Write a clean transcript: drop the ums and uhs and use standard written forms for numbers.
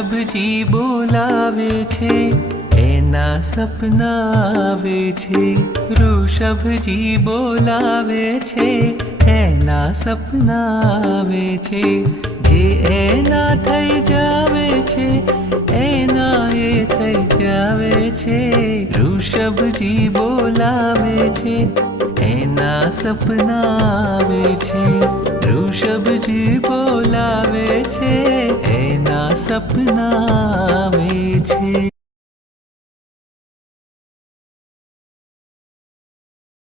ઋષભજી બોલાવે છે એના સપના આવે છે ઋષભજી બોલાવે છે એના સપના આવે છે જે એના થઈ જાવે છે એના એ થઈ જાવે છે ઋષભજી બોલાવે છે એના સપના આવે છે ઋષભજી બોલાવે છે એના સપના આવે છે।